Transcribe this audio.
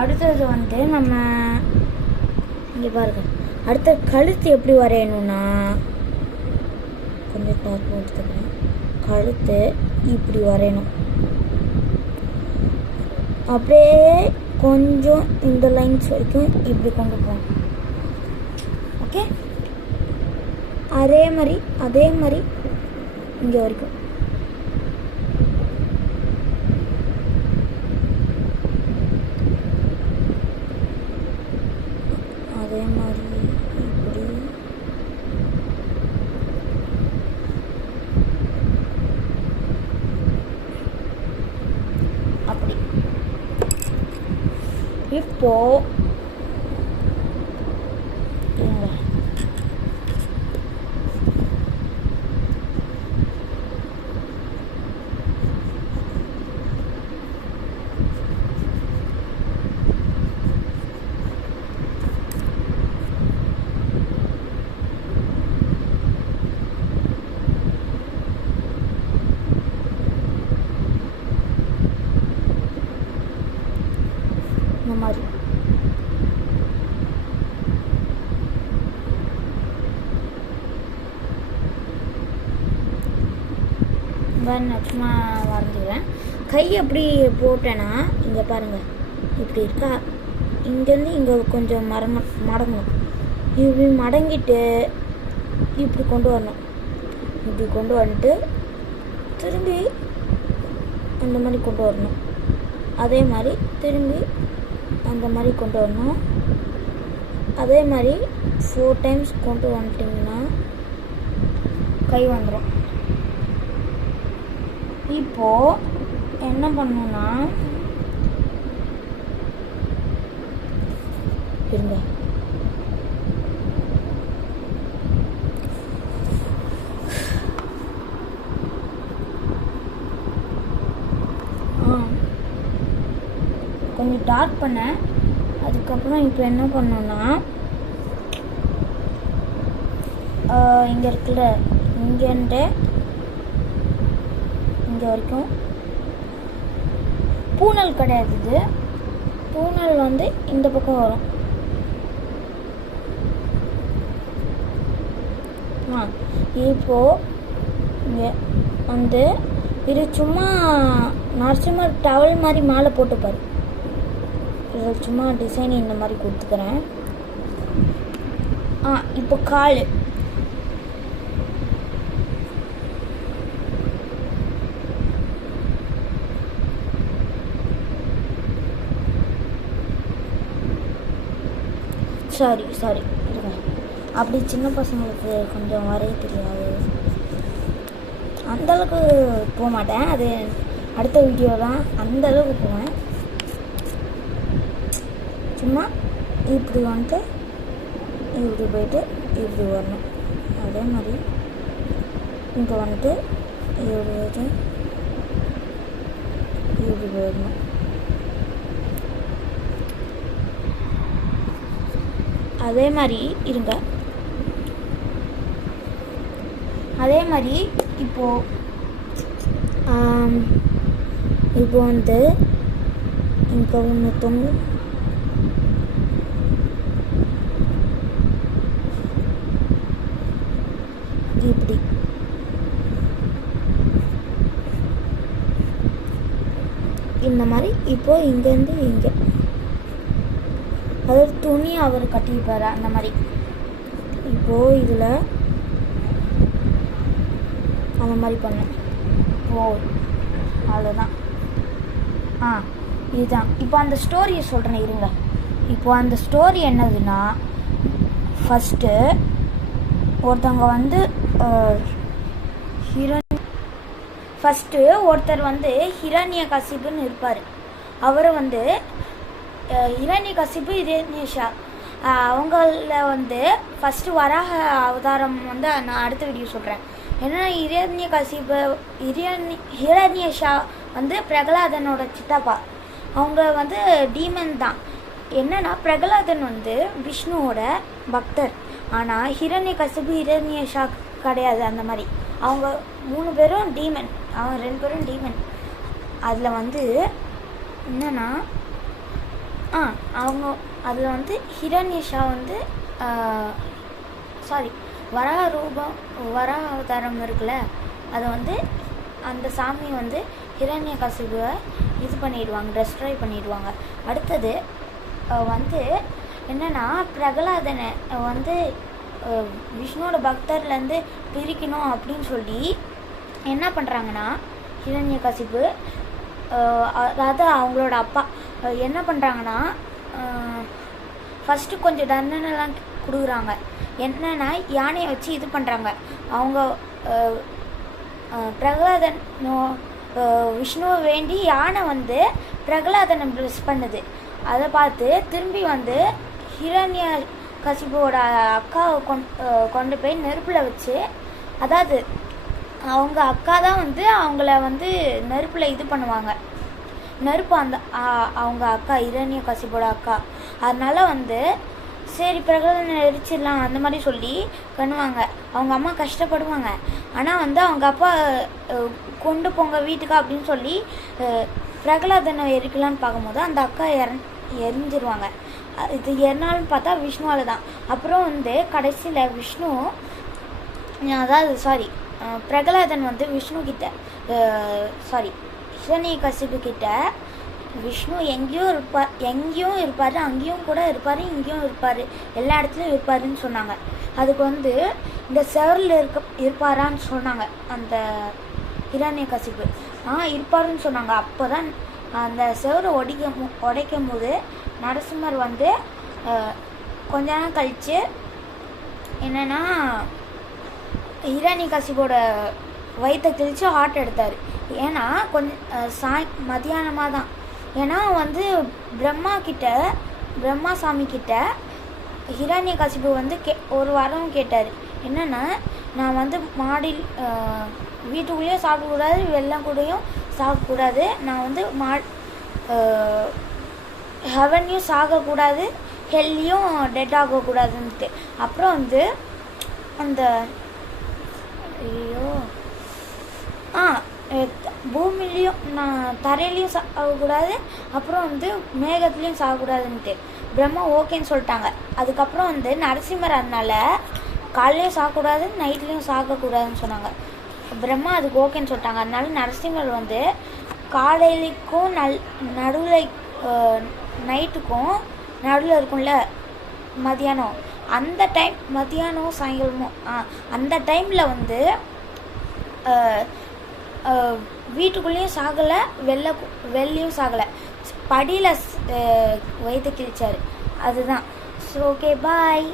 அடுத்தது வந்து நம்ம இங்கே பாருங்க, அடுத்த கழுத்து எப்படி வரையணும்னா கொஞ்சம் டார்க் எடுத்துக்கிறேன். கழுத்து இப்படி வரையணும். அப்படியே கொஞ்சம் இந்த லைன்ஸ் வரைக்கும் இப்படி கொண்டு போகணும். ஓகே, அதே மாதிரி இங்கே வரைக்கும். அதே மாதிரி இப்படி அப்படி. இப்போ இந்த மாதிரி நான் சும்மா வரைஞ்சிக்கிறேன். கை எப்படி போட்டேன்னா இங்கே பாருங்கள், இப்படி இருக்கா, இங்கேருந்து இங்கே கொஞ்சம் மடங்கணும். இப்படி மடங்கிட்டு இப்படி கொண்டு வரணும். இப்படி கொண்டு வந்துட்டு திரும்பி அந்த மாதிரி கொண்டு வரணும். அதே மாதிரி திரும்பி அந்த மாதிரி கொண்டு வரணும். அதே மாதிரி 4 டைம்ஸ் கொண்டு வந்துட்டிங்கன்னா கை வந்துடும். இப்போது என்ன பண்ணணும்னா இருங்க, கொஞ்சம் டார்க் பண்ணேன். அதுக்கப்புறம் இப்போ என்ன பண்ணோன்னா இங்கே இருக்குல்ல, இங்கேருந்து இங்கே வரைக்கும் பூனல் கிடையாது. இது பூனல் வந்து இந்த பக்கம் வரும். இப்போது இங்கே வந்து இது சும்மா நரசிம்மர் டவல் மாதிரி மாலை போட்டுப்பார். இது சும்மா டிசைன் இந்த மாதிரி கொடுத்துக்கிறேன். இப்போ கால் சாரி அப்படி சின்ன பசங்களுக்கு கொஞ்சம் வரைய தெரியாது, அந்தளவுக்கு போக மாட்டேன். அது அடுத்த வீடியோ தான், அந்தளவுக்கு போவேன். சும்மா இப்படி வந்துட்டு இப்படி போயிட்டு இப்படி வரணும். அதே மாதிரி இங்கே வந்துட்டு இப்படி போயிட்டு இப்படி போயிடணும். அதே மாதிரி இருங்க, அதே மாதிரி இப்போது வந்து இங்கே ஒன்று தொங்கும். இப்படி இந்த மாதிரி இப்போது இங்கேருந்து இங்கே, அதாவது துணி அவர் கட்டியிருப்பார் அந்த மாதிரி. இப்போது இதில் அந்த மாதிரி பண்ணேன். அவ்வளோதான். இதுதான். இப்போ அந்த ஸ்டோரியை சொல்கிறேன் இருங்க. இப்போ அந்த ஸ்டோரி என்னதுன்னா, ஃபஸ்ட்டு ஒருத்தவங்க வந்து ஒருத்தர் வந்து ஹிரண்யகசிபுன்னு இருப்பார். அவர் வந்து ஹிரண்யகசிபு ஹிரண்யேஷா அவங்கள வந்து ஃபஸ்ட்டு வராக அவதாரம் வந்து நான் அடுத்த வீடியோ சொல்கிறேன். ஏன்னா ஹிரண்யேஷா வந்து பிரகலாதனோட சித்தப்பா. அவங்க வந்து டீமன் தான். என்னன்னா பிரகலாதன் வந்து விஷ்ணுவோட பக்தர். ஆனால் ஹிரண்யகசிபு ஹிரண்யேஷா கிடையாது. அந்த மாதிரி அவங்க 3 பேரும் டீமன், அவங்க 2 பேரும் டீமன். அதில் வந்து என்னன்னா அவங்க அதில் வந்து ஹிரண்யஷா வந்து சாரி வராக அவதாரம் இருக்குல்ல, அதை வந்து அந்த சாமி வந்து ஹிரண்ய கசிபுவை இது பண்ணிடுவாங்க, டெஸ்ட்ராய் பண்ணிடுவாங்க. அடுத்தது வந்து என்னென்னா, பிரகலாதனை வந்து விஷ்ணுவோட பக்தர்லேருந்து பிரிக்கணும் அப்படின்னு சொல்லி என்ன பண்ணுறாங்கன்னா, ஹிரண்ய கசிபு அதாவது அவங்களோட அப்பா என்ன பண்ணுறாங்கன்னா, ஃபஸ்ட்டு கொஞ்சம் தண்டனைலாம் கொடுக்குறாங்க. என்னென்னா, யானையை வச்சு இது பண்ணுறாங்க. அவங்க பிரகலாதன் விஷ்ணுவை வேண்டி யானை வந்து பிரகலாதனை ப்ளஸ் பண்ணுது. அதை பார்த்து திரும்பி வந்து ஹிரண்ய கசிபோட அக்காவை கொண்டு போய் நெருப்பில் வச்சு, அதாவது அவங்க அக்கா தான் வந்து அவங்கள வந்து நெருப்பில் இது பண்ணுவாங்க. நெருப்பு அந்த அவங்க அக்கா ஹிரண்ய கசிபோட அக்கா. அதனால வந்து சரி பிரகலாதனை எரிச்சிடலாம் அந்த மாதிரி சொல்லி பண்ணுவாங்க. அவங்க அம்மா கஷ்டப்படுவாங்க. ஆனால் வந்து அவங்க அப்பா கொண்டு போங்க வீட்டுக்கா அப்படின்னு சொல்லி பிரகலாதனை எரிக்கலான்னு பார்க்கும்போது அந்த அக்கா எரிஞ்சிருவாங்க. இது என்னாலும் பார்த்தா விஷ்ணுவால் தான். அப்புறம் வந்து கடைசியில் விஷ்ணு அதாவது பிரகலாதன் வந்து விஷ்ணு கிட்ட ஹிரண்ய கசிபு கிட்ட விஷ்ணு எங்கேயும் இருப்பார், அங்கேயும் கூட இருப்பார், இங்கேயும் இருப்பார், எல்லா இடத்துலையும் இருப்பாருன்னு சொன்னாங்க. அதுக்கு வந்து இந்த செவரில் இருப்பாரான்னு சொன்னாங்க அந்த ஹிரண்ய கசிபு. இருப்பாருன்னு சொன்னாங்க. அப்போ தான் அந்த செவரை உடைக்கும் போது நரசிம்மர் வந்து கொஞ்ச நேரம் கழித்து என்னென்னா ஹிரண்ய கசிபோட வயிற்றை கிழித்து ஹார்ட் எடுத்தார். ஏன்னா கொஞ்சம் மத்தியானமாக தான். ஏன்னா வந்து பிரம்மா சாமி கிட்ட ஹிரண்ய கசிபு வந்து ஒரு வாரம் கேட்டார். என்னென்னா, நான் வந்து மாடியில் வீட்டுக்குள்ளேயும் சாப்பிடக்கூடாது, வெள்ளம் கூடயும் சாப்பிடக்கூடாது, நான் வந்து ஹெவன்லையும் சாகக்கூடாது, ஹெல்லையும் டெட் ஆகக்கூடாதுன்ட்டு. அப்புறம் வந்து அந்த பூமிலையும் தரையிலையும் சாகக்கூடாது, அப்புறம் வந்து மேகத்துலேயும் சாகக்கூடாதுன்ட்டு பிரம்மா ஓகேன்னு சொல்லிட்டாங்க. அதுக்கப்புறம் வந்து நரசிம்மர் அதனால காலையிலையும் சாகக்கூடாது, நைட்லேயும் சாகக்கூடாதுன்னு சொன்னாங்க. பிரம்மா அதுக்கு ஓகேன்னு சொல்லிட்டாங்க. அதனால நரசிம்மர் வந்து காலையிலைக்கும் நடுவில் நைட்டுக்கும் நடுவில் இருக்கும்ல மதியானம், அந்த டைம் மதியானம் சாயங்காலமும் அந்த டைமில் வந்து வீட்டுக்குள்ளேயும் சாகலை, வெளிலையும் சாகலை, படியில் வயிற்று கிழிச்சார். அதுதான். ஸோ ஓகே, பாய்.